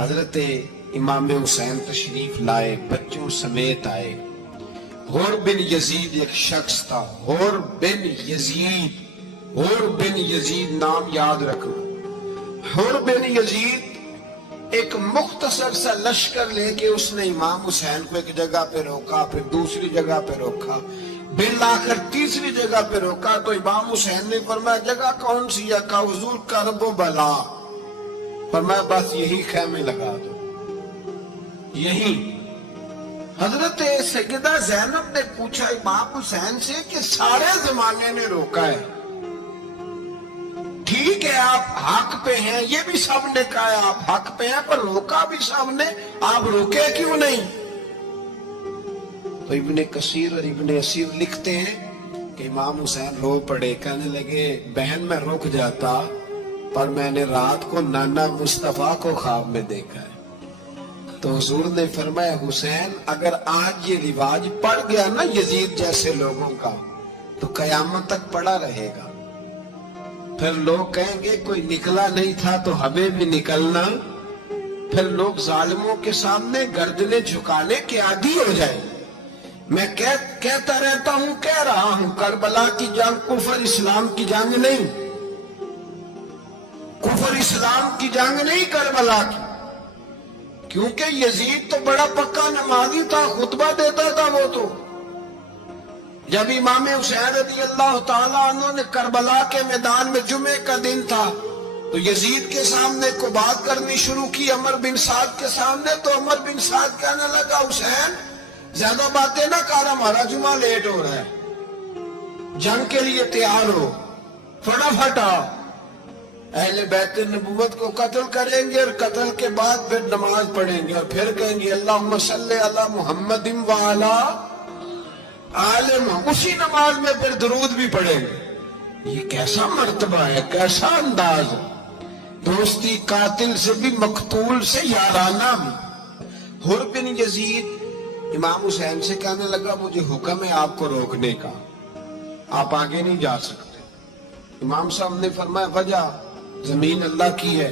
حضرت امام حسین تشریف لائے، بچوں سمیت آئے۔ حور بن یزید ایک شخص تھا، حور بن یزید، حور بن یزید نام یاد رکھنا۔ حور بن یزید ایک مختصر سا لشکر لے کے اس نے امام حسین کو ایک جگہ پہ روکا، پھر دوسری جگہ پہ روکا، بالآخر تیسری جگہ پہ روکا تو امام حسین نے فرمایا جگہ کون سی ہے؟ کہا حضور کرب و بلا۔ فرمایا بس یہی خیمے لگا دو، یہی۔ حضرت سیدہ زینب نے پوچھا امام حسین سے کہ سارے زمانے نے روکا ہے، ٹھیک ہے آپ حق پہ ہیں، یہ بھی سب نے کہا ہے آپ حق پہ ہیں، پر روکا بھی سب نے، آپ روکے کیوں نہیں؟ تو ابن کثیر اور ابن اسیر لکھتے ہیں کہ امام حسین رو پڑے، کہنے لگے بہن میں رک جاتا، پر میں نے رات کو نانا مصطفیٰ کو خواب میں دیکھا ہے۔ تو حضور نے فرمایا حسین اگر آج یہ رواج پڑ گیا نا یزید جیسے لوگوں کا تو قیامت تک پڑا رہے گا، پھر لوگ کہیں گے کوئی نکلا نہیں تھا تو ہمیں بھی نکلنا، پھر لوگ ظالموں کے سامنے گردنیں جھکانے کے عادی ہو جائیں۔ میں کہتا رہتا ہوں، کہہ رہا ہوں، کربلا کی جنگ کفر اسلام کی جنگ نہیں، کفر اسلام کی جنگ نہیں کربلا کی، کیونکہ یزید تو بڑا پکا نمازی تھا، خطبہ دیتا تھا وہ تو۔ جب امام حسین رضی اللہ تعالیٰ عنہ نے کربلا کے میدان میں جمعے کا دن تھا تو یزید کے سامنے کو بات کرنی شروع کی عمر بن سعد کے سامنے، تو عمر بن سعد کہنے لگا حسین زیادہ باتیں نہ کر، ہمارا جمعہ لیٹ ہو رہا ہے، جنگ کے لیے تیار ہو، فٹافٹ آؤ، اہل بیت نبوت کو قتل کریں گے اور قتل کے بعد پھر نماز پڑھیں گے اور پھر کہیں گے اللہم صلی علی محمد وعلی آل محمد، اسی نماز میں پھر درود بھی پڑھیں گے۔ یہ کیسا مرتبہ ہے، کیسا انداز ہے، دوستی قاتل سے بھی مقتول سے یارانہ بھی۔ حور بن یزید امام حسین سے کہنے لگا مجھے حکم ہے آپ کو روکنے کا، آپ آگے نہیں جا سکتے۔ امام صاحب نے فرمایا وجہ زمین اللہ کی ہے۔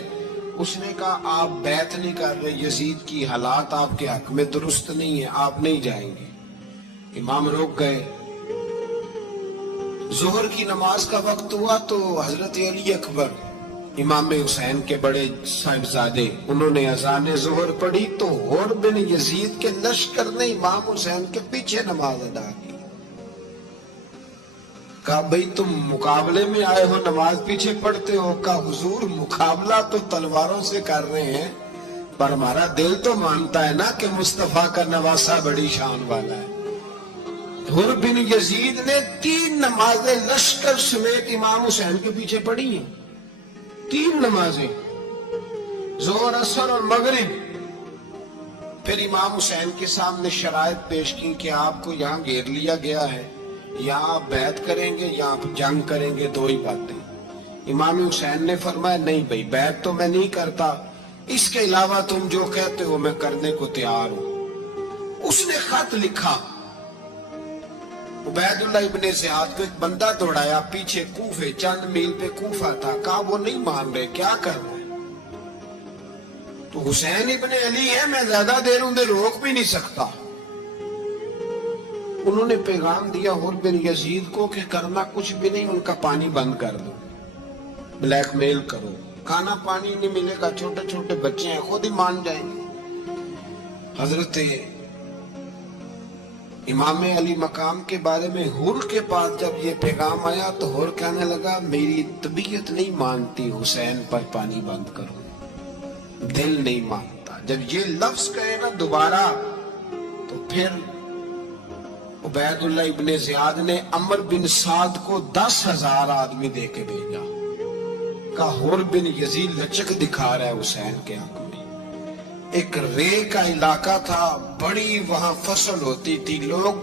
اس نے کہا آپ بیعت نہیں کر رہے، یزید کی حالات آپ کے حق میں درست نہیں ہے، آپ نہیں جائیں گے۔ امام روک گئے۔ ظہر کی نماز کا وقت ہوا تو حضرت علی اکبر امام حسین کے بڑے صاحبزادے انہوں نے اذان ظہر پڑھی تو حور بن یزید کے لشکر نے امام حسین کے پیچھے نماز ادا کی۔ کہا بھئی تم مقابلے میں آئے ہو نماز پیچھے پڑھتے ہو؟ کہا حضور مقابلہ تو تلواروں سے کر رہے ہیں، پر ہمارا دل تو مانتا ہے نا کہ مصطفیٰ کا نواسہ بڑی شان والا ہے۔ حور بن یزید نے 3 نمازیں لشکر سمیت امام حسین کے پیچھے پڑھی ہیں، 3 نمازیں، ظہر عصر اور مغرب۔ پھر امام حسین کے سامنے شرائط پیش کی کہ آپ کو یہاں گھیر لیا گیا ہے، یا آپ بیعت کریں گے یا آپ جنگ کریں گے، 2 ہی باتیں۔ امام حسین نے فرمایا نہیں بھائی بیعت تو میں نہیں کرتا، اس کے علاوہ تم جو کہتے ہو میں کرنے کو تیار ہوں۔ اس نے خط لکھا، عبید اللہ ابن زیاد کو ایک بندہ دوڑایا پیچھے کوفے، چند میل پہ کوفہ تھا، کہا وہ نہیں مان رہے، کیا کرنا ہے؟ تو حسین ابن علی ہے، میں زیادہ دیر انہیں روک بھی نہیں سکتا۔ انہوں نے پیغام دیا حور بن یزید کو کہ کرنا کچھ بھی نہیں، ان کا پانی بند کر دو، بلیک میل کرو، کھانا پانی نہیں ملے گا، چھوٹے چھوٹے بچے ہیں خود ہی مان جائیں گے۔ حضرت امام علی مقام کے بارے میں حور کے پاس جب یہ پیغام آیا تو حور کہنے لگا میری طبیعت نہیں مانتی حسین پر پانی بند کرو، دل نہیں مانتا۔ جب یہ لفظ کہے نا دوبارہ تو پھر عبید اللہ ابن زیاد نے عمر بن سعد کو 10,000 آدمی دے کے بھیجا، کہا حور بن یزید لچک دکھا رہا ہے حسین کے حق میں۔ ایک رے کا علاقہ تھا، بڑی وہاں فصل ہوتی تھی، لوگ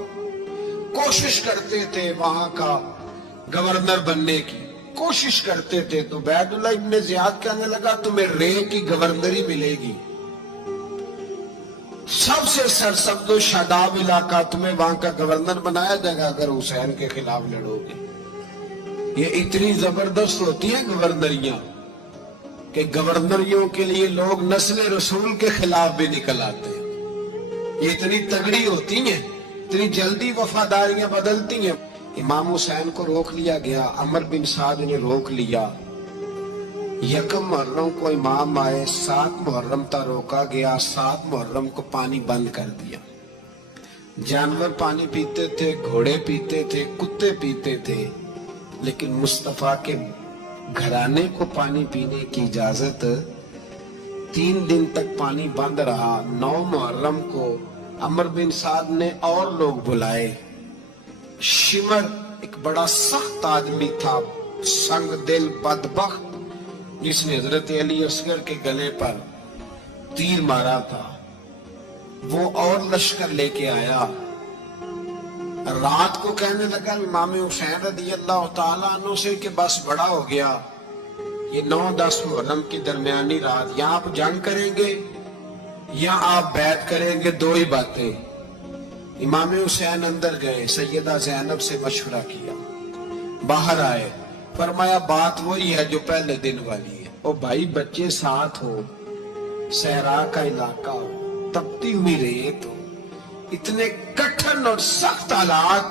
کوشش کرتے تھے وہاں کا گورنر بننے کی، کوشش کرتے تھے۔ تو عبید اللہ ابن زیاد کہنے لگا تمہیں رے کی گورنری ملے گی، سب سے سرسبز و شاداب علاقہ، تمہیں وہاں کا گورنر بنایا جائے گا اگر حسین کے خلاف لڑو گے۔ یہ اتنی زبردست ہوتی ہیں گورنریاں کہ گورنریوں کے لیے لوگ نسل رسول کے خلاف بھی نکل آتے ہیں. یہ اتنی تگڑی ہوتی ہیں، اتنی جلدی وفاداریاں بدلتی ہیں. امام حسین کو روک لیا گیا، عمر بن سعد نے روک لیا. یکم محرم کو امام آئے، 7 محرم تک روکا گیا. 7 محرم کو پانی بند کر دیا. جانور پانی پیتے تھے، گھوڑے پیتے تھے، کتے پیتے تھے، لیکن مصطفیٰ کے گھرانے کو پانی پینے کی اجازت. 3 دن تک پانی بند رہا. 9 محرم کو عمر بن سعد نے اور لوگ بلائے. شمر ایک بڑا سخت آدمی تھا، سنگ دل بدبخت، جس نے حضرت علی اصغر کے گلے پر تیر مارا تھا. وہ اور لشکر لے کے آیا. رات کو کہنے لگا امام حسین رضی اللہ تعالیٰ عنہ سے کہ بس بڑا ہو گیا، یہ 9-10 محرم کی درمیانی رات، یا آپ جنگ کریں گے یا آپ بیعت کریں گے، 2 ہی باتیں. امام حسین اندر گئے، سیدہ زینب سے مشورہ کیا، باہر آئے، فرمایا بات وہی ہے جو پہلے دن والی ہے. او بھائی بچے ساتھ ہو، صحرا کا علاقہ ہو، تپتی ہوئی ریت ہو، اتنے کٹھن اور سخت حالات،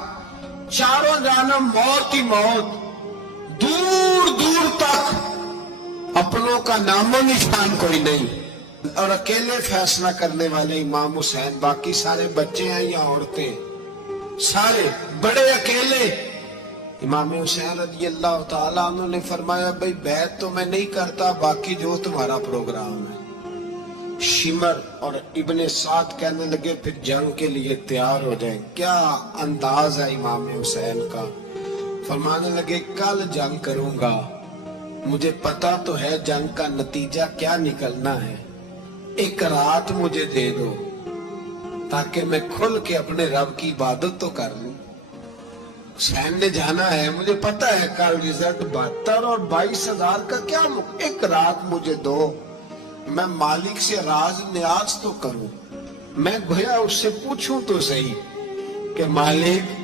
چاروں جانب موت ہی موت، دور دور تک اپنوں کا نام و نشان کوئی نہیں، اور اکیلے فیصلہ کرنے والے امام حسین. باقی سارے بچے ہیں یا عورتیں، سارے بڑے اکیلے. امام حسین رضی اللہ تعالیٰ عنہ نے فرمایا بھئی بیعت تو میں نہیں کرتا، باقی جو تمہارا پروگرام ہے. شمر اور ابن سعد کہنے لگے پھر جنگ کے لیے تیار ہو جائیں. کیا انداز ہے امام حسین کا. فرمانے لگے کل جنگ کروں گا، مجھے پتا تو ہے جنگ کا نتیجہ کیا نکلنا ہے، 1 رات مجھے دے دو تاکہ میں کھل کے اپنے رب کی عبادت تو کر لوں. حسین نے جانا ہے، مجھے پتا ہے کل رزلٹ 72 اور 22,000 کا کیا 1 رات مجھے دو، میں مالک سے راز نیاز تو کروں. میں گویا اس سے پوچھوں تو صحیح کہ مالک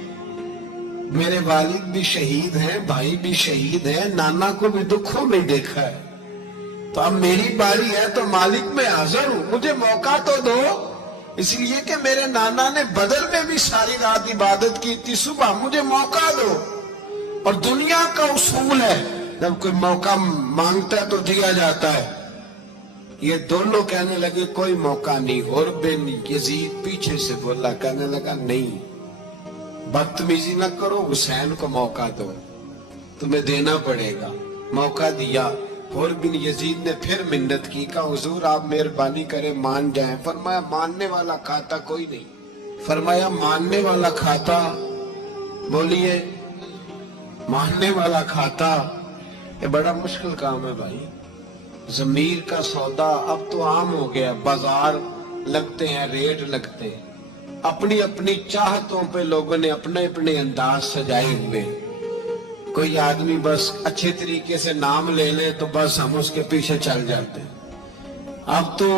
میرے والد بھی شہید ہیں، بھائی بھی شہید ہیں، نانا کو بھی دکھوں میں دیکھا ہے، تو اب میری باری ہے تو مالک میں حاضر ہوں، مجھے موقع تو دو. اس لیے کہ میرے نانا نے بدر میں بھی ساری رات عبادت کی تھی، صبح مجھے موقع دو. اور دنیا کا اصول ہے جب کوئی موقع مانگتا ہے تو دیا جاتا ہے. یہ دونوں کہنے لگے کوئی موقع نہیں. اور بن یزید پیچھے سے بولا، کہنے لگا نہیں بدتمیزی نہ کرو، حسین کو موقع دو، تمہیں دینا پڑے گا. موقع دیا. اور بن یزید نے پھر منت کی، کہا حضور آپ مہربانی کریں مان جائیں. فرمایا ماننے والا کھاتا کوئی نہیں. فرمایا ماننے والا کھاتا، بولیے ماننے والا کھاتا. یہ بڑا مشکل کام ہے بھائی. ضمیر کا سودا اب تو عام ہو گیا، بازار لگتے ہیں، ریٹ لگتے ہیں، اپنی اپنی چاہتوں پہ لوگوں نے اپنے اپنے انداز سجائے ہوئے. کوئی آدمی بس اچھے طریقے سے نام لے لے تو بس ہم اس کے پیچھے چل جاتے ہیں. اب تو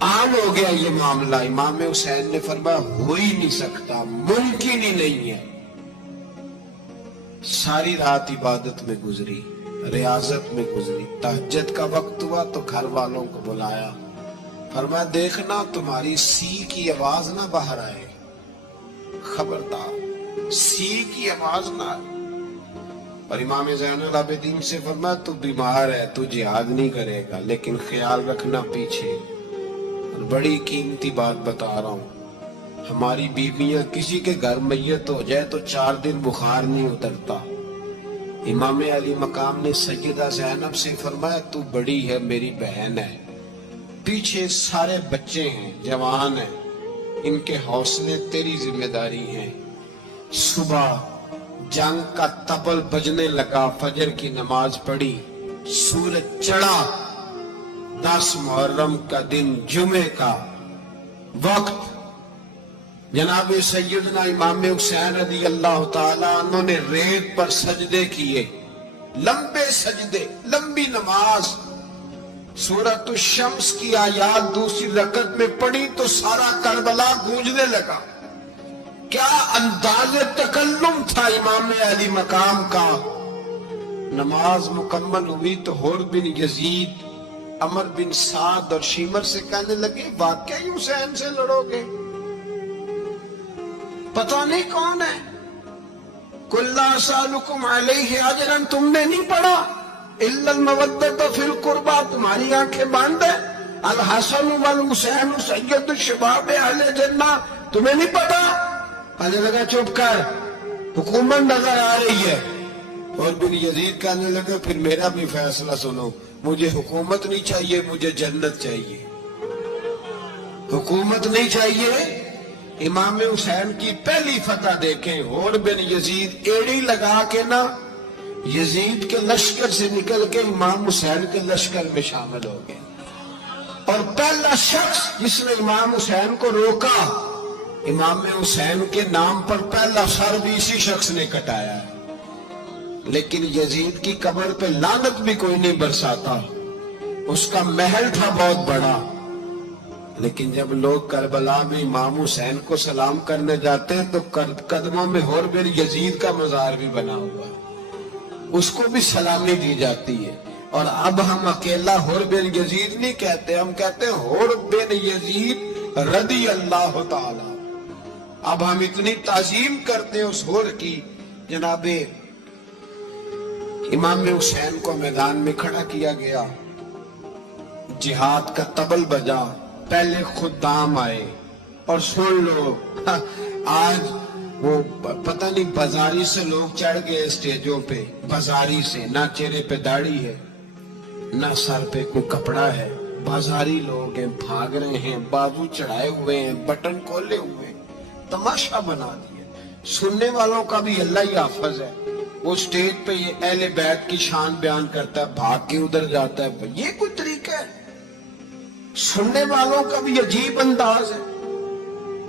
عام ہو گیا یہ معاملہ. امام حسین نے فرمایا ہو ہی نہیں سکتا، ممکن ہی نہیں ہے. ساری رات عبادت میں گزری، ریاضت میں گزری. تہجد کا وقت ہوا تو گھر والوں کو بلایا. فرمایا دیکھنا تمہاری سی کی آواز نہ باہر آئے، خبردار سی کی آواز نہ آئے. اور امام زین العابدین سے فرمایا تو بیمار ہے، تو جہاد نہیں کرے گا، لیکن خیال رکھنا پیچھے. اور بڑی قیمتی بات بتا رہا ہوں، ہماری بیویاں کسی کے گھر میت ہو جائے تو 4 دن بخار نہیں اترتا. امام علی مقام نے سیدہ زینب سے فرمایا تو بڑی ہے، میری بہن ہے، پیچھے سارے بچے ہیں، جوان ہیں، ان کے حوصلے تیری ذمہ داری ہیں. صبح جنگ کا طبل بجنے لگا، فجر کی نماز پڑھی، سورج چڑھا. 10 محرم کا دن، جمعے کا وقت. جناب سیدنا امام حسین رضی اللہ تعالیٰ عنہ نے ریت پر سجدے کیے، لمبے سجدے، لمبی نماز. سورۃ الشمس کی آیات دوسری رکعت میں پڑھی تو سارا کربلا گونجنے لگا. کیا انداز تکلم تھا امام علی مقام کا. نماز مکمل ہوئی تو حور بن یزید عمر بن سعد اور شیمر سے کہنے لگے واقعی حسین سے لڑو گے؟ پتہ نہیں کون ہے. قُلْ لَا أَسْأَلُكُمْ عَلَيْهِ أَجْرًا تم نے نہیں پڑھا إِلَّا الْمَوَدَّةَ فِي الْقُرْبَى تمہاری آنکھیں بند ہے. الحسن والحسین سید الشباب اہل جنہ تمہیں نہیں پتا؟ کہنے لگا چپ کر حکومت نظر آ رہی ہے. اور بن یزید کہنے لگا پھر میرا بھی فیصلہ سنو، مجھے حکومت نہیں چاہیے، مجھے جنت چاہیے. حکومت نہیں چاہیے. امام حسین کی پہلی فتح دیکھیں، اور بن یزید ایڑی لگا کے نا یزید کے لشکر سے نکل کے امام حسین کے لشکر میں شامل ہو گئے. اور پہلا شخص جس نے امام حسین کو روکا، امام حسین کے نام پر پہلا سر بھی اسی شخص نے کٹایا ہے. لیکن یزید کی قبر پہ لعنت بھی کوئی نہیں برساتا. اس کا محل تھا بہت بڑا، لیکن جب لوگ کربلا میں امام حسین کو سلام کرنے جاتے ہیں تو قدموں میں حور بن یزید کا مزار بھی بنا ہوا ہے، اس کو بھی سلامی دی جاتی ہے. اور اب ہم اکیلا حور بن یزید نہیں کہتے، ہم کہتے ہیں حور بن یزید رضی اللہ تعالی. اب ہم اتنی تعظیم کرتے ہیں اس حور کی. جناب امام حسین کو میدان میں کھڑا کیا گیا، جہاد کا طبل بجا، پہلے خدام آئے. اور سن لو آج وہ پتہ نہیں بازاری سے لوگ چڑھ گئے اسٹیجوں پہ، بازاری سے، نہ چہرے پہ داڑھی ہے نہ سر پہ کوئی کپڑا ہے. بازاری لوگ ہیں، بھاگ رہے ہیں، بازو چڑھائے ہوئے ہیں، بٹن کھولے ہوئے، تماشا بنا دیا. سننے والوں کا بھی اللہ ہی حافظ ہے. وہ سٹیج پہ یہ اہل بیت کی شان بیان کرتا ہے، بھاگ کے ادھر جاتا ہے. یہ کوئی طریقہ ہے؟ سننے والوں کا بھی عجیب انداز ہے،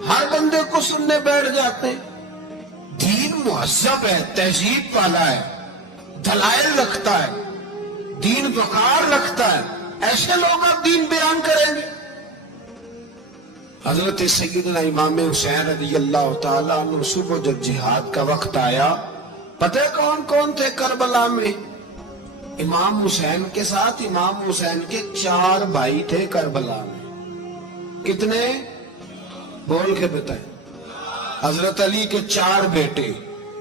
ہر بندے کو سننے بیٹھ جاتے ہیں. دین مہذب ہے، تہذیب والا ہے، دلائل رکھتا ہے، دین وقار رکھتا ہے. ایسے لوگ اب دین بیان کریں گے؟ حضرت سیدنا امام حسین رضی اللہ تعالیٰ عنہ صبح جب جہاد کا وقت آیا، پتہ کون کون تھے کربلا میں؟ امام حسین کے ساتھ امام حسین کے 4 بھائی تھے کربلا میں. کتنے؟ بول کے بتائیں. حضرت علی کے 4 بیٹے،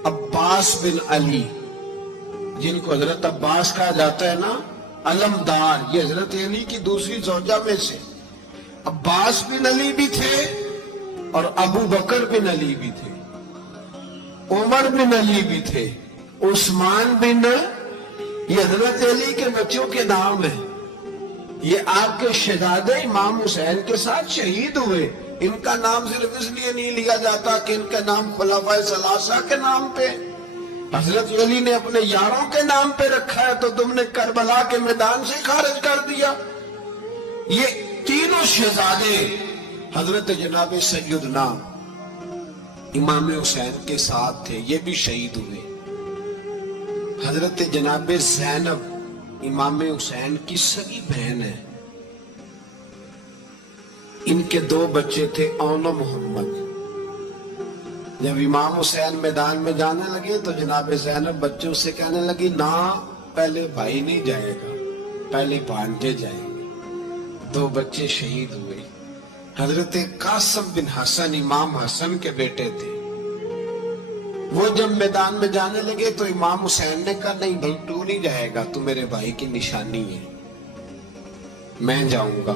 عباس بن علی جن کو حضرت عباس کہا جاتا ہے نا، علمدار، یہ حضرت علی کی دوسری زوجہ میں سے. عباس بن علی بھی تھے اور ابو بکر بن علی بھی تھے، عمر بن علی بھی تھے، عثمان بن، یہ حضرت علی کے بچوں کے نام ہیں. یہ آپ کے شہزادے امام حسین کے ساتھ شہید ہوئے. ان کا نام صرف اس لیے نہیں لیا جاتا کہ ان کا نام خلفائے ثلاثہ کے نام پہ، حضرت علی نے اپنے یاروں کے نام پہ رکھا ہے تو تم نے کربلا کے میدان سے خارج کر دیا. یہ تینوں شہزادے حضرت جناب سیدنا امام حسین کے ساتھ تھے، یہ بھی شہید ہوئے. حضرت جناب زینب امام حسین کی سگی بہن ہے. ان کے 2 بچے تھے، اون و محمد. جب امام حسین میدان میں جانے لگے تو جناب زینب بچوں سے کہنے لگی نہ، پہلے بھائی نہیں جائے گا، پہلے بھانجے جائیں گے. 2 بچے شہید ہوئے. حضرت قاسم بن حسن امام حسن کے بیٹے تھے. وہ جب میدان میں جانے لگے تو امام حسین نے کہا نہیں بھائی تو نہیں جائے گا، تو میرے بھائی کی نشانی ہے، میں جاؤں گا.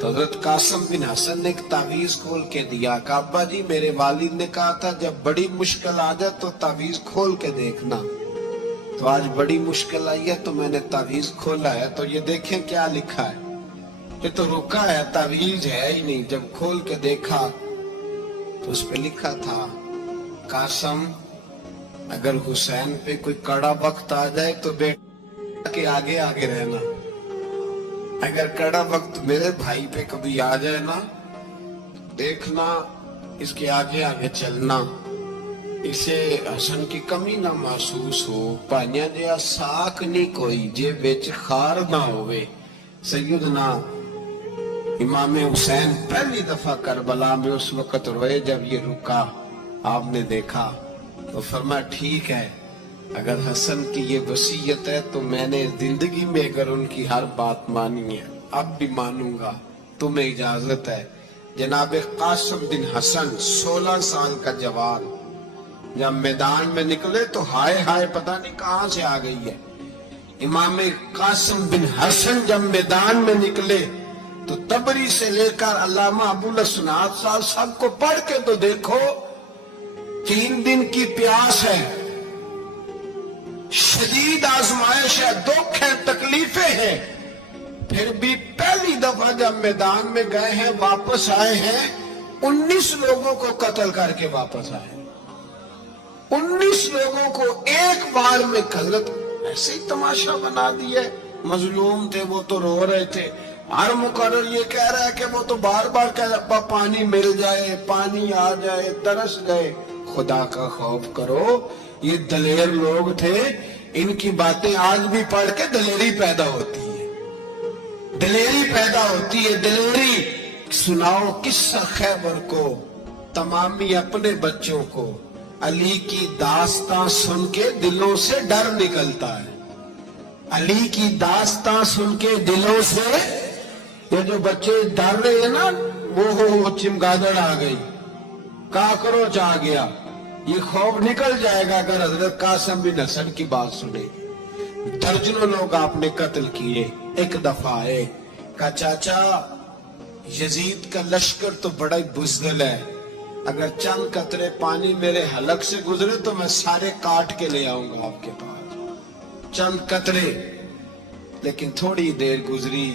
تو حضرت قاسم بن حسن نے ایک تعویذ کھول کے دیا کہ ابا جی میرے والد نے کہا تھا جب بڑی مشکل آ جائے تو تعویذ کھول کے دیکھنا. تو آج بڑی مشکل آئی ہے تو میں نے تعویذ کھولا ہے، تو یہ دیکھیں کیا لکھا ہے. یہ تو رکا ہے، تعویذ ہے ہی نہیں. جب کھول کے دیکھا تو اس پہ لکھا تھا قاسم اگر حسین پہ کوئی کڑا وقت آ جائے تو بیٹا کے آگے آگے رہنا، اگر کڑا وقت میرے بھائی پہ کبھی آ جائے نا دیکھنا اس کے آگے آگے چلنا، اسے حسن کی کمی نہ محسوس ہو. پانیاں جیا ساک نہیں کوئی جے بیچ خار نہ ہوئے. سیدنا امام حسین پہلی دفعہ کربلا میں اس وقت روئے جب یہ رکا. آپ نے دیکھا تو فرمایا ٹھیک ہے اگر حسن کی یہ وصیت ہے تو میں نے زندگی میں اگر ان کی ہر بات مانی ہے، اب بھی مانوں گا، تمہیں اجازت ہے۔ جناب قاسم بن حسن 16 سال کا جوان جب میدان میں نکلے تو ہائے ہائے پتہ نہیں کہاں سے آ گئی ہے۔ امام قاسم بن حسن جب میدان میں نکلے تو تبری سے لے کر علامہ ابو الاسناد صاحب سب کو پڑھ کے تو دیکھو، 3 دن کی پیاس ہے، شدید آزمائش ہے، دکھ ہے، تکلیفیں ہیں، پھر بھی پہلی دفعہ جب میدان میں گئے ہیں واپس آئے ہیں 19 لوگوں کو قتل کر کے واپس آئے، 19 لوگوں کو ایک بار میں حضرت ایسے ہی تماشا بنا دیا۔ مظلوم تھے وہ تو رو رہے تھے، ہر مقرر یہ کہہ رہا ہے کہ وہ تو بار بار کہہ رہا ابا پانی مل جائے، پانی آ جائے، ترس گئے۔ خدا کا خوف کرو، یہ دلیر لوگ تھے، ان کی باتیں آج بھی پڑھ کے دلیری پیدا ہوتی ہے، دلیری پیدا ہوتی ہے، دلیری۔ سناؤ قصہ خیبر کو، تمامی اپنے بچوں کو، علی کی داستان سن کے دلوں سے ڈر نکلتا ہے، علی کی داستان سن کے دلوں سے یہ جو بچے ڈر رہے ہیں نا، وہ چمگادڑ آ گئی، کاکروچ آ گیا، یہ خوف نکل جائے گا اگر حضرت قاسم بن حسن کی بات سنے۔ درجنوں لوگ آپ نے قتل کیے۔ ایک دفعہ آئے، کہا چاچا یزید کا لشکر تو بڑا ہی بزدل ہے، اگر چند قطرے پانی میرے حلق سے گزرے تو میں سارے کاٹ کے لے آؤں گا آپ کے پاس، چند قطرے۔ لیکن تھوڑی دیر گزری،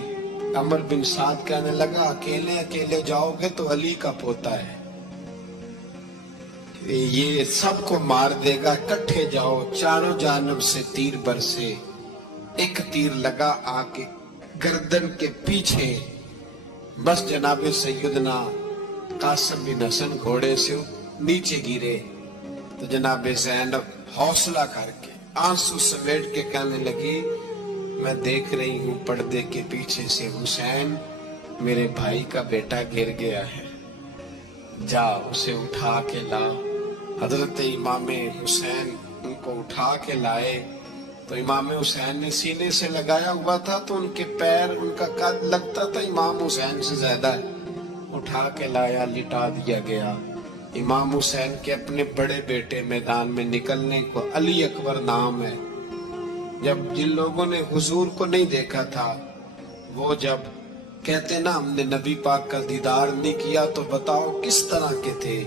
عمر بن سعد کہنے لگا اکیلے اکیلے جاؤ گے تو علی کا پوتا ہے، یہ سب کو مار دے گا، اکٹھے جاؤ۔ چاروں جانب سے تیر برسے، ایک تیر لگا آ کے گردن کے پیچھے، بس جناب سیدنا قاسم بن حسن گھوڑے سے نیچے گرے تو جناب زینب حوصلہ کر کے آنسو سمیٹ کے کہنے لگی میں دیکھ رہی ہوں پردے کے پیچھے سے حسین میرے بھائی کا بیٹا گر گیا ہے، جا اسے اٹھا کے لا۔ حضرت امام حسین ان کو اٹھا کے لائے تو امام حسین نے سینے سے لگایا ہوا تھا تو ان کے پیر، ان کا قد لگتا تھا امام حسین سے زیادہ ہے، اٹھا کے لایا، لٹا دیا گیا۔ امام حسین کے اپنے بڑے بیٹے میدان میں نکلنے کو علی اکبر نام ہے۔ جب جن لوگوں نے حضور کو نہیں دیکھا تھا وہ جب کہتے نا ہم نے نبی پاک کا دیدار نہیں کیا تو بتاؤ کس طرح کے تھے،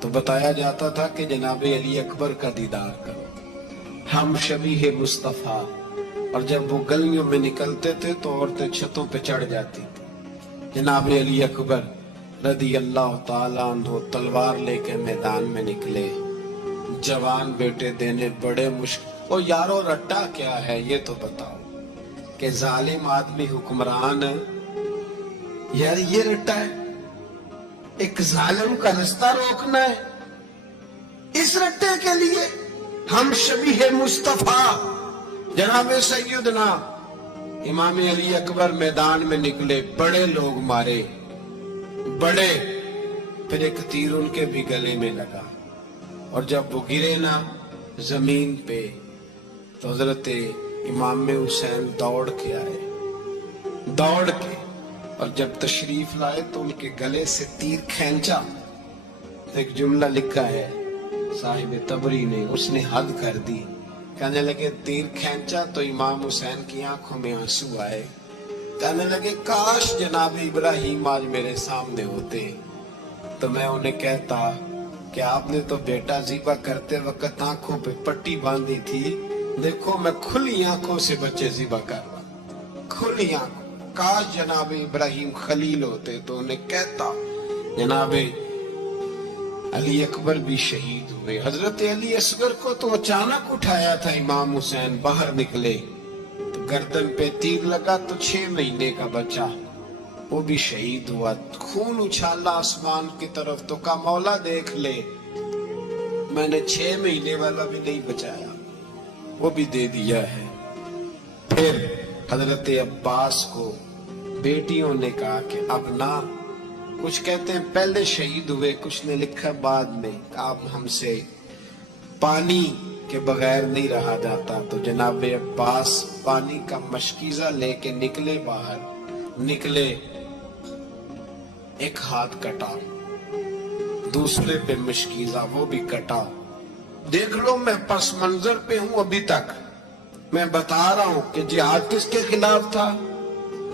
تو بتایا جاتا تھا کہ جناب علی اکبر کا دیدار کرو، ہم شبیہ مصطفیٰ۔ اور جب وہ گلیوں میں نکلتے تھے تو عورتیں چھتوں پہ چڑھ جاتی تھی۔ جناب علی اکبر رضی اللہ تعالیٰ عنہ تلوار لے کے میدان میں نکلے، جوان بیٹے دینے بڑے مشکل۔ او یارو رٹا کیا ہے یہ تو بتاؤ، کہ ظالم آدمی حکمران ہے، یار یہ رٹا ہے، ایک ظالم کا رستہ روکنا ہے، اس رٹے کے لیے ہم شبیہ مصطفیٰ۔ جناب سیدنا امام علی اکبر میدان میں نکلے، بڑے لوگ مارے، بڑے، پھر ایک تیر ان کے بھی گلے میں لگا، اور جب وہ گرے نا زمین پہ تو حضرت امام حسین دوڑ کے آئے، دوڑ کے، اور جب تشریف لائے تو ان کے گلے سے تیر کھینچا۔ ایک جملہ لکھا ہے صاحب تبری نے، اس نے حد کر دی، کہنے لگے تیر کھینچا تو امام حسین کی آنکھوں میں آنسو آئے، کہنے لگے کاش جناب ابراہیم آج میرے سامنے ہوتے تو میں انہیں کہتا کہ آپ نے تو بیٹا ذبح کرتے وقت آنکھوں پہ پٹی باندھی تھی، دیکھو میں کھلی آنکھوں سے بچے ذبح کر رہا ہوں، کھلی آنکھوں۔ کاش جناب ابراہیم خلیل ہوتے تو انہیں کہتا۔ جناب علی اکبر بھی شہید ہوئے۔ حضرت علی اصغر کو تو اچانک اٹھایا تھا امام حسین، باہر نکلے تو گردن پہ تیر لگا تو 6 مہینے کا بچہ وہ بھی شہید ہوا، خون اچھالا آسمان کی طرف تو کہا مولا دیکھ لے میں نے 6 مہینے والا بھی نہیں بچایا، وہ بھی دے دیا ہے۔ پھر حضرت عباس کو بیٹیوں نے کہا کہ اب نہ، کچھ کہتے ہیں پہلے شہید ہوئے، کچھ نے لکھا بعد میں، آپ ہم سے پانی کہ بغیر نہیں رہا جاتا، تو جناب عباس پانی کا مشکیزہ لے کے نکلے باہر، نکلے، ایک ہاتھ کٹا، دوسرے پہ مشکیزہ وہ بھی کٹا۔ دیکھ لو میں پس منظر پہ ہوں ابھی تک، میں بتا رہا ہوں کہ جہاد کس کے خلاف تھا؟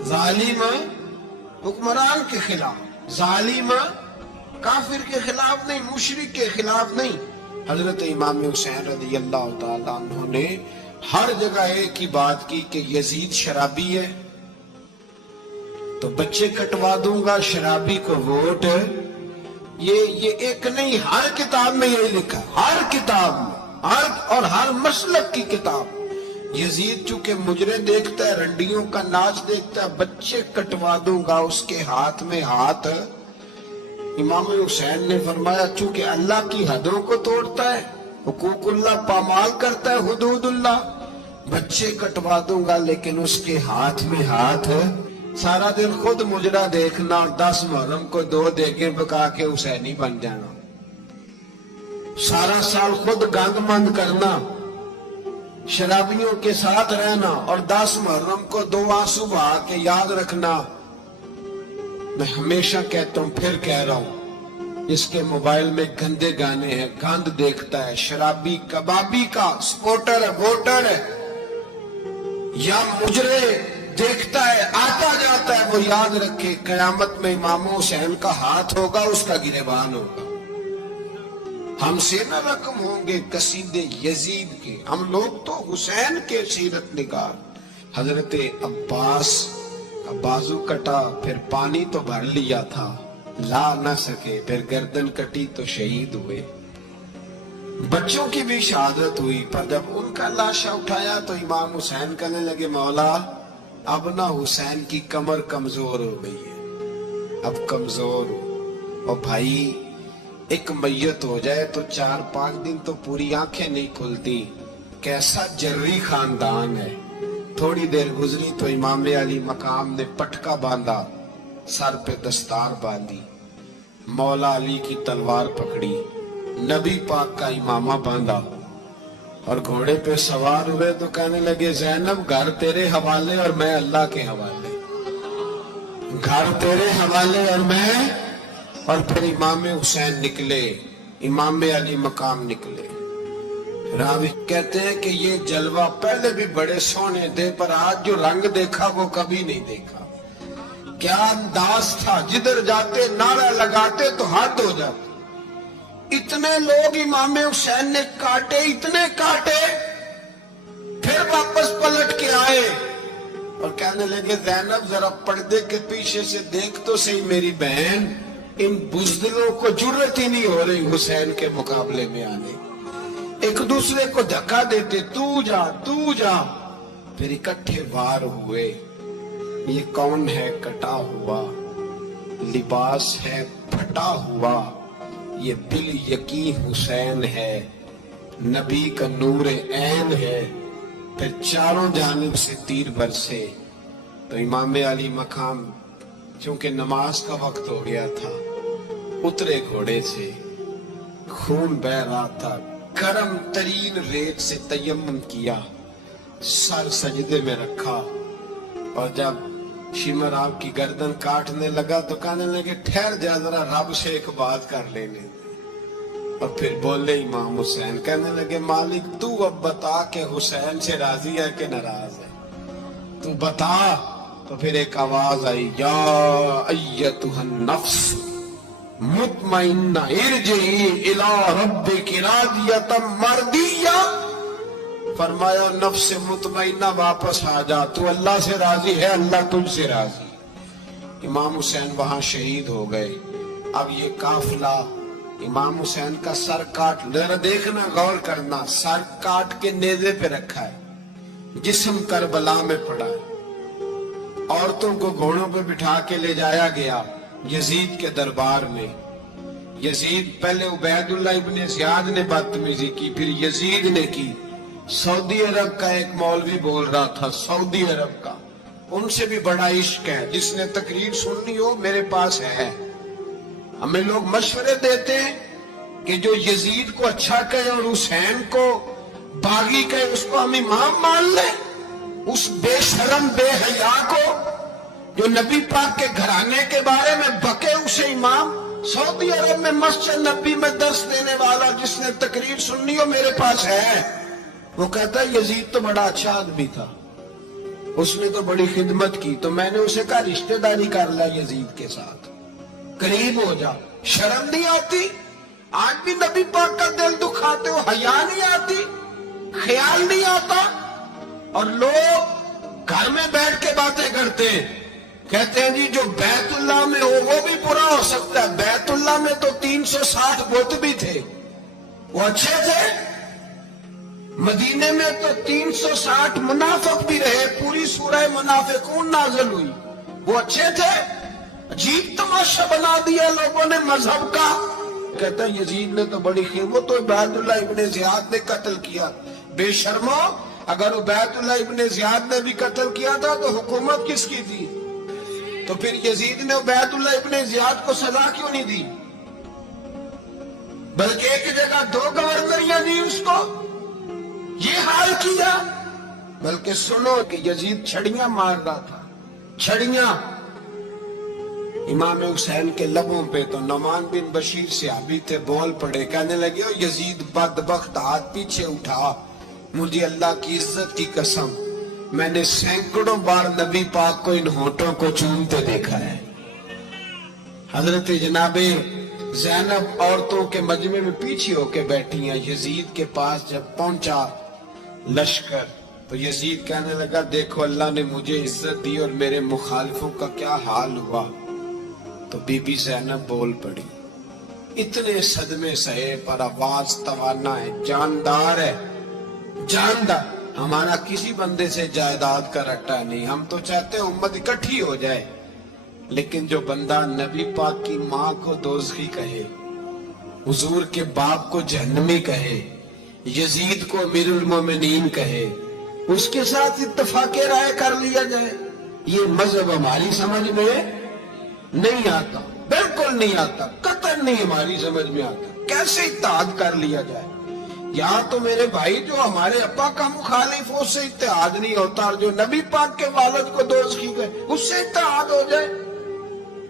ظالم حکمران کے خلاف، ظالم کافر کے خلاف نہیں، مشرک کے خلاف نہیں۔ حضرت امام حسین رضی اللہ تعالیٰ عنہ نے ہر جگہ ایک ہی بات کی کہ یزید شرابی ہے تو بچے کٹوا دوں گا، شرابی کو ووٹ۔ یہ ایک نہیں، ہر کتاب میں یہی لکھا، ہر کتاب میں، اور ہر مسلک کی کتاب۔ یزید چونکہ مجرے دیکھتا ہے، رنڈیوں کا ناچ دیکھتا ہے، بچے کٹوا دوں گا، اس کے ہاتھ میں ہاتھ۔ امام حسین نے فرمایا چونکہ اللہ کی حدوں کو توڑتا ہے، حقوق اللہ پامال کرتا ہے، حدود اللہ، بچے کٹوا دوں گا لیکن اس کے ہاتھ میں ہاتھ۔ سارا دن خود مجرا دیکھنا، 10 محرم کو 2 دیگیں پکا کے حسینی بن جانا، سارا سال خود گند مند کرنا، شرابیوں کے ساتھ رہنا، اور 10 محرم کو 2 آنسو بہا کے یاد رکھنا۔ میں ہمیشہ کہتا ہوں، پھر کہہ رہا ہوں، اس کے موبائل میں گندے گانے ہیں، گند دیکھتا ہے، شرابی کبابی کا سپورٹر ہے، ووٹر ہے، یا مجرے دیکھتا ہے، آتا جاتا ہے، وہ یاد رکھے قیامت میں امام حسین کا ہاتھ ہوگا، اس کا گریبان ہوگا۔ ہم سے نہ رقم ہوں گے قصیدے یزید کے، ہم لوگ تو حسین کے سیرت نگار۔ حضرت عباس کا بازو کٹا، پھر پانی تو بھر لیا تھا، لا نہ سکے، پھر گردن کٹی تو شہید ہوئے۔ بچوں کی بھی شہادت ہوئی، پر جب ان کا لاشا اٹھایا تو امام حسین کہنے لگے مولا اب نہ حسین کی کمر کمزور ہو گئی ہے، اب کمزور ہو۔ اور بھائی ایک میت ہو جائے تو 4-5 دن تو پوری آنکھیں نہیں کھلتی، کیسا جری خاندان ہے۔ تھوڑی دیر گزری تو امام علی مقام نے پٹکا باندھا، سر پہ دستار باندھی، مولا علی کی تلوار پکڑی، نبی پاک کا امامہ باندھا، اور گھوڑے پہ سوار ہوئے تو کہنے لگے زینب گھر تیرے حوالے اور میں اللہ کے حوالے، گھر تیرے حوالے اور میں۔ اور پھر امام حسین نکلے، امام علی مقام نکلے۔ راوی کہتے ہیں کہ یہ جلوہ پہلے بھی بڑے سونے تھے، پر آج جو رنگ دیکھا وہ کبھی نہیں دیکھا۔ کیا انداز تھا، جدھر جاتے نعرہ لگاتے تو حد ہو جاتے۔ اتنے لوگ امام حسین نے کاٹے، اتنے کاٹے، پھر واپس پلٹ کے آئے اور کہنے لگے زینب ذرا پردے کے پیچھے سے دیکھ تو صحیح میری بہن، ان بزدلوں کو جرت ہی نہیں ہو رہی حسین کے مقابلے میں آنے، ایک دوسرے کو دھکا دیتے، تو جا تو جا۔ پھر اکٹھے وار ہوئے۔ یہ کون ہے کٹا ہوا، لباس ہے پھٹا ہوا، یہ بال یقین حسین ہے، نبی کا نور عین ہے۔ پھر چاروں جانب سے تیر برسے تو امام علی مقام چونکہ نماز کا وقت ہو گیا تھا، اترے گھوڑے سے، خون بہ رہا تھا، گرم ترین ریت سے تیمم کیا، سر سجدے میں رکھا، اور جب شمر آپ کی گردن کاٹنے لگا تو کہنے لگے ٹھہر جا ذرا رب سے ایک بات کر لینے دے۔ اور پھر بولے امام حسین، کہنے لگے مالک تو اب بتا کہ حسین سے راضی ہے کہ ناراض ہے، تو بتا۔ تو پھر ایک آواز آئی، یا ایتھا النفس مطمئنہ ارجعی الی ربک راضیۃ مرضیہ۔ فرمایا نفس مطمئنہ واپس آ جا، تو اللہ سے راضی ہے، اللہ تجھ سے راضی۔ امام حسین وہاں شہید ہو گئے۔ اب یہ قافلہ امام حسین کا سر کاٹ، ذرا دیکھنا غور کرنا، سر کاٹ کے نیزے پہ رکھا ہے، جسم کربلا میں پڑا ہے، عورتوں کو گھوڑوں پہ بٹھا کے لے جایا گیا یزید کے دربار میں۔ یزید پہلے عبید اللہ ابن زیاد نے بدتمیزی کی، پھر یزید نے کی۔ سعودی عرب کا ایک مولوی بول رہا تھا، سعودی عرب کا، ان سے بھی بڑا عشق ہے، جس نے تقریر سننی ہو میرے پاس ہے۔ ہمیں لوگ مشورے دیتے ہیں کہ جو یزید کو اچھا کہے اور حسین کو باغی کہے اس کو ہم امام مان لیں، اس بے شرم بے حیا کو جو نبی پاک کے گھرانے کے بارے میں بکے اسے امام؟ سعودی عرب میں مسجد نبی میں درس دینے والا جس نے تقریر سننی ہو میرے پاس ہے، وہ کہتا ہے یزید تو بڑا اچھا آدمی تھا، اس نے تو بڑی خدمت کی، تو میں نے اسے کہا رشتہ داری کر لیا یزید کے ساتھ، قریب ہو جا۔ شرم نہیں آتی؟ آج بھی نبی پاک کا دل دکھاتے ہو، حیا نہیں آتی، خیال نہیں آتا؟ اور لوگ گھر میں بیٹھ کے باتیں کرتے ہیں، کہتے ہیں جی جو بیت اللہ میں ہو وہ بھی برا ہو سکتا ہے۔ بیت اللہ میں تو 360 بت بھی تھے، وہ اچھے تھے۔ مدینے میں تو 360 منافق بھی رہے، پوری سورہ منافقون نازل ہوئی، وہ اچھے تھے؟ عجیب تماشا بنا دیا لوگوں نے مذہب کا۔ کہتا ہے یزید نے تو بڑی وہ تو عبید اللہ ابن زیاد نے قتل کیا۔ بے شرمو، اگر عبید اللہ ابن زیاد نے بھی قتل کیا تھا تو حکومت کس کی تھی؟ تو پھر یزید نے عبید اللہ ابن زیاد کو سزا کیوں نہیں دی؟ بلکہ ایک جگہ 2 گورنریاں دی اس کو، یہ حال کیا۔ بلکہ سنو کہ یزید چھڑیاں مار رہا تھا، چھڑیاں امام حسین کے لبوں پہ۔ تو نعمان بن بشیر صحابی تھے، بول پڑے، کہنے لگے او یزید بدبخت، ہاتھ پیچھے اٹھا، مجھے اللہ کی عزت کی قسم میں نے سینکڑوں بار نبی پاک کو ان ہونٹوں کو چومتے دیکھا ہے۔ حضرت جناب زینب عورتوں کے مجمع میں پیچھے ہو کے بیٹھی ہیں، یزید کے پاس جب پہنچا لشکر تو یزید کہنے لگا دیکھو اللہ نے مجھے عزت دی اور میرے مخالفوں کا کیا حال ہوا۔ تو بی بی زینب بول پڑی، اتنے صدمے سہے پر آواز توانا ہے، جاندار ہے، جاندار۔ ہمارا کسی بندے سے جائیداد کا رٹا نہیں، ہم تو چاہتے ہیں امت اکٹھی ہو جائے، لیکن جو بندہ نبی پاک کی ماں کو دوزخی کہے، حضور کے باپ کو جہنمی کہے، یزید کو امیر المومنین کہے، اس کے ساتھ اتفاق رائے کر لیا جائے، یہ مذہب ہماری سمجھ میں نہیں آتا، بالکل نہیں آتا، قطعاً نہیں ہماری سمجھ میں آتا۔ کیسے اتحاد کر لیا جائے؟ یا تو میرے بھائی جو ہمارے ابا کا مخالف ہو اس سے اتحاد نہیں ہوتا، اور جو نبی پاک کے والد کو دوزخی کہے اس سے اتحاد ہو جائے۔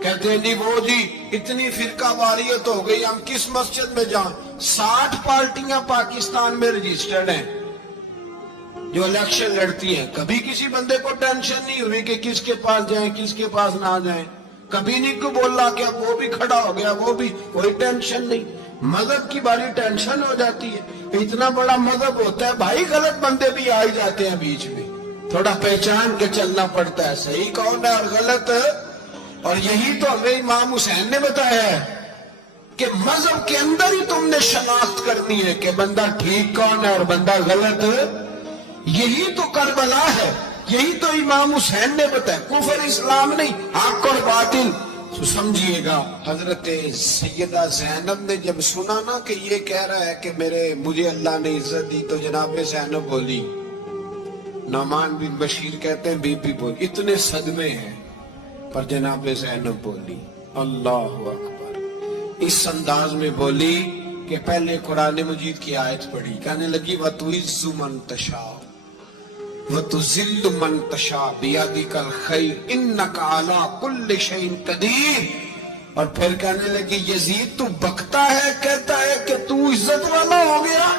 کہتے ہیں جی وہ جی اتنی فرقہ واریت ہو گئی، ہم کس مسجد میں جائیں؟ 60 پارٹیاں پاکستان میں رجسٹرڈ ہیں جو الیکشن لڑتی ہیں، کبھی کسی بندے کو ٹینشن نہیں ہوئی کہ کس کے پاس جائیں کس کے پاس نہ جائیں، کبھی نہیں کو بولا کہ اب وہ بھی کھڑا ہو گیا، وہ بھی، کوئی ٹینشن نہیں۔ مذہب کی باری ٹینشن ہو جاتی ہے، اتنا بڑا مذہب ہوتا ہے بھائی، غلط بندے بھی آ جاتے ہیں بیچ میں، تھوڑا پہچان کے چلنا پڑتا ہے، صحیح کون ہے اور غلط ہے۔ اور یہی تو ہمیں امام حسین نے بتایا ہے کہ مذہب کے اندر ہی تم نے شناخت کرنی ہے کہ بندہ ٹھیک کون ہے اور بندہ غلط ہے۔ یہی تو کربلا ہے، یہی تو امام حسین نے بتایا، کفر اسلام نہیں، حق اور باطل۔ تو سمجھیے گا حضرت سیدہ زینب نے جب سنا نا کہ یہ کہہ رہا ہے کہ مجھے اللہ نے عزت دی، تو جناب زینب بولی، نعمان بن بشیر کہتے ہیں بی بی بولی، اتنے صدمے ہیں پر جناب زینب بولی اللہ اکبر، اس انداز میں بولی کہ پہلے قرآن مجید کی آیت پڑھی، کہنے لگی وَتُعِزُّ مَن تَشَاءُ وَتُذِلُّ مَن تَشَاءُ بِيَدِكَ الْخَيْرُ إِنَّكَ عَلَىٰ كُلِّ شَيْءٍ قَدِيرٌ۔ اور پھر کہنے لگی یزید تو بکتا ہے، کہتا ہے کہ تو عزت والا ہو گیا،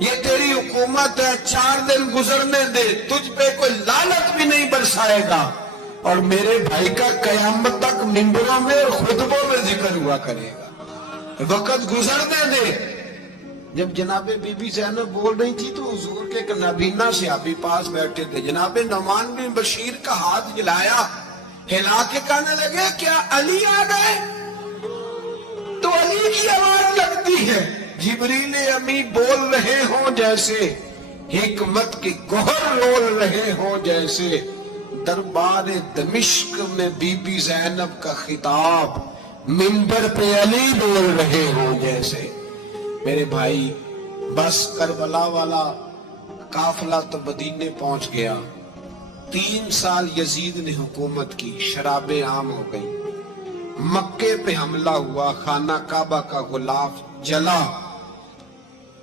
یہ تیری حکومت ہے، 4 دن گزرنے دے، تجھ پہ کوئی لعنت بھی نہیں برسائے گا، اور میرے بھائی کا قیامت تک منبروں میں اور خطبوں میں ذکر ہوا کرے گا، وقت گزرنے دے۔ جب جناب بی بی زینب بول رہی تھی تو حضور کے ایک نابینا صحابی پاس بیٹھے تھے، جناب نعمان بن بشیر کا ہاتھ ہلایا، ہلا کے کہنے لگے کیا علی آ گئے؟ تو علی کی آواز لگتی ہے، جبریل امی بول رہے ہوں جیسے، حکمت کے گوہر رول رہے ہوں جیسے، دربار دمشق میں بی بی زینب کا خطاب، منبر پہ علی بول رہے ہوں جیسے۔ میرے بھائی بس کربلا والا قافلہ تو مدینے پہنچ گیا، 3 سال یزید نے حکومت کی، شرابیں عام ہو گئی، مکے پہ حملہ ہوا، خانہ کعبہ کا غلاف جلا،